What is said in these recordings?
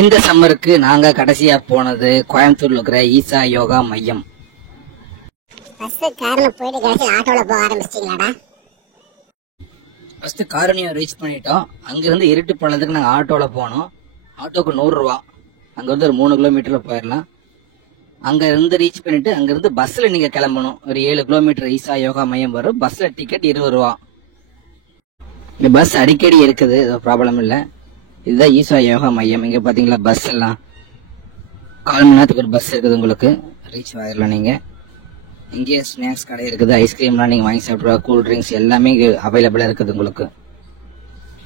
இந்த சம்மருக்கு நாங்க கடைசியா போனது கோயம்புத்தூர்ல இருக்கிற ஈசா யோகா மையம். ஃபர்ஸ்ட் காரணியம் ரீச் பண்ணிட்டோம். அங்கிருந்து இருட்டு பள்ளத்துக்கு நாங்க ஆட்டோல போனோம். ஆட்டோக்கு 100 ரூபா. அங்க வந்து ஒரு 3 கிலோமீட்டர்ல போயிடலாம். அங்க இருந்து ரீச் பண்ணிட்டு அங்கிருந்து பஸ்ல நீங்க கிளம்பணும். ஒரு 7 கிலோமீட்டர் ஈசா யோகா மையம் வரும். பஸ்ல டிக்கெட் 20 ரூபா. இந்த பஸ் அடிக்கடி இருக்குது, ப்ராப்ளம் இல்லை. இதுதான் ஈசா யோகா மையம். இங்க பாத்தீங்களா பஸ் எல்லாம் 4 மணி நேரத்துக்கு ஒரு பஸ் இருக்குது. உங்களுக்கு ரீச் ஆயிடலாம். நீங்க இங்கே ஸ்நாக்ஸ் கடை இருக்குது, ஐஸ்கிரீம்லாம் நீங்க வாங்கி சாப்பிடுவா, கூல் ட்ரிங்க்ஸ் எல்லாமே இங்க அவைலபிளா இருக்குது உங்களுக்கு.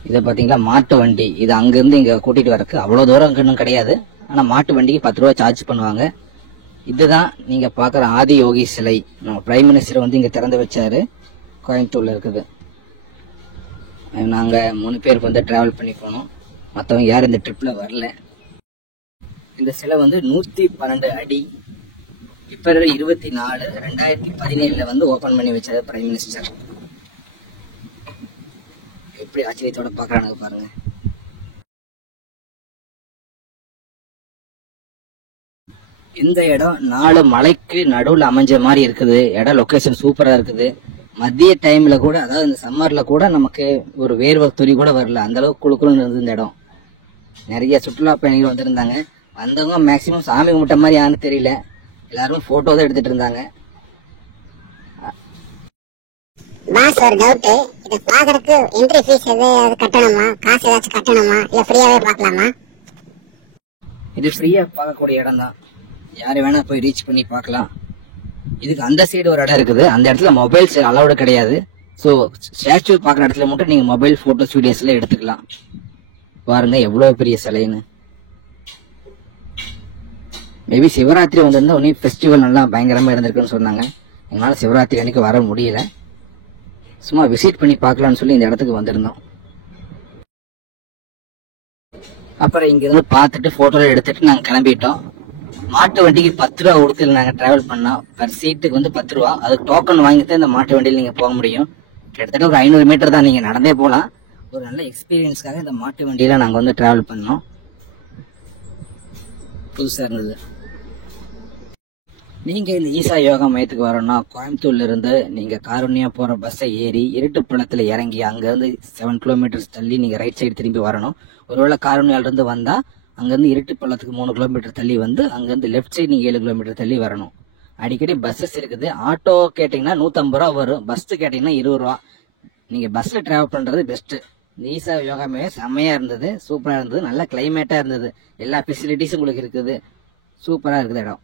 இதை பாத்தீங்களா மாட்டு வண்டி. இது அங்கிருந்து இங்க கூட்டிட்டு வரக்கு அவ்வளவு தூரம் இன்னும் கிடையாது. ஆனா மாட்டு வண்டிக்கு 10 ரூபா சார்ஜ் பண்ணுவாங்க. இதுதான் நீங்க பாக்குற ஆதி யோகி சிலை. நம்ம பிரைம் மினிஸ்டர் வந்து இங்க திறந்து வச்சாரு. கோயம்புத்தூர்ல இருக்குது. நாங்க 3 பேருக்கு வந்து டிராவல் பண்ணி போனோம். மற்றவங்க யாரும் இந்த ட்ரிப்ல வரல. இந்த சிலை வந்து 112 அடி. பிப்ரவரி 24, 2017 வந்து ஓபன் பண்ணி வச்சாரு பிரைம் மினிஸ்டர். எப்படி ஆச்சரியத்தோட பாக்குறாங்க பாருங்க. இந்த இடம் 4 மலைக்கு நடுவுல அமைஞ்ச மாதிரி இருக்குது. இடம் லொகேஷன் சூப்பரா இருக்குது. மதிய டைம்ல கூட, அதாவது இந்த சம்மர்ல கூட நமக்கு ஒரு வேர்வை துளி கூட வரல. அந்த அளவுக்கு குளுக்குன்னு இருந்தது இந்த இடம். நிறைய சுற்றுலா பயணிகள் வந்திருந்தாங்க. வந்தவங்க மேக்சிமம் சாமி கும்பிட்ட மாதிரி யாருன்னு தெரியல. எல்லாரும் போட்டோ தான் எடுத்துட்டு இருந்தாங்க. பாஸ், ஒரு டவுட். இத பாக்குறதுக்கு என்ட்ரி ஃபீஸ் ஏதாவது கட்டணுமா, காசு ஏதாச்சும் கட்டணுமா, இல்ல ஃப்ரீயாவே பார்க்கலாமா? இது ஃப்ரீயா பார்க்கக்கூடிய இடம் தான். யாரு வேணா போய் ரீச் பண்ணி பார்க்கலாம். இதுக்கு அந்த சைடு ஒரு இடம் இருக்குது. அந்த இடத்துல மொபைல்ஸ் அலௌடு கிடையாது. ஸோ ஸ்டாச்சு பார்க்குற இடத்துல மட்டும் நீங்க மொபைல் போட்டோஸ் வீடியோஸ் எல்லாம் எடுத்துக்கலாம். பாருங்க எவ்வளவு பெரிய சிலைன்னு. மேபி சிவராத்திரி வந்திருந்தா உடனே ஃபெஸ்டிவல் நல்லா பயங்கரமா இருந்திருக்குன்னு சொன்னாங்க. எங்களால சிவராத்திரி அன்னைக்கு வர முடியல. சும்மா விசிட் பண்ணி பார்க்கலாம்னு சொல்லி இந்த இடத்துக்கு வந்திருந்தோம். அப்புறம் இங்க இருந்து பார்த்துட்டு போட்டோ எடுத்துட்டு நாங்க கிளம்பிட்டோம். மாட்டு வண்டிக்கு 10 ரூபா கொடுத்து நாங்க டிராவல் பண்ணோம். பர் சீட்டுக்கு வந்து 10 ரூபா. அதுக்கு டோக்கன் வாங்கிட்டு இந்த மாட்டு வண்டியில் நீங்க போக முடியும். கிட்டத்தட்ட ஒரு 500 மீட்டர் தான், நீங்க நடந்தே போகலாம். ஒரு நல்ல எக்ஸ்பீரியன்ஸ்க்காக இந்த மாட்டு வண்டியில நாங்க வந்து டிராவல் பண்ணோம். புதுசா இருந்தது. நீங்க இந்த ஈசா யோகா மையத்துக்கு வரணும்னா கோயம்புத்தூர்ல இருந்து நீங்க காரணியா போற பஸ்ஸை ஏறி இருட்டுப்பள்ளத்துல இறங்கி அங்க இருந்து 7 கிலோமீட்டர்ஸ் தள்ளி நீங்க ரைட் சைடு திரும்பி வரணும். ஒருவேளை காரணியால இருந்து வந்தா அங்கிருந்து இருட்டுப்பள்ளத்துக்கு 3 கிலோமீட்டர் தள்ளி வந்து அங்கிருந்து லெப்ட் சைடு நீங்க 7 கிலோமீட்டர் தள்ளி வரணும். அடிக்கடி பஸ்ஸஸ் இருக்குது. ஆட்டோ கேட்டீங்கன்னா 150 ரூபா வரும். பஸ் கேட்டீங்கன்னா 20 ரூபா. நீங்க பஸ்ல டிராவல் பண்றது பெஸ்ட். இந்த ஈசா யோகா மையம் செம்மையா இருந்தது, சூப்பரா இருந்தது, நல்ல கிளைமேட்டா இருந்தது, எல்லா ஃபெசிலிட்டிஸும் உங்களுக்கு இருக்குது, சூப்பரா இருக்குது இடம்.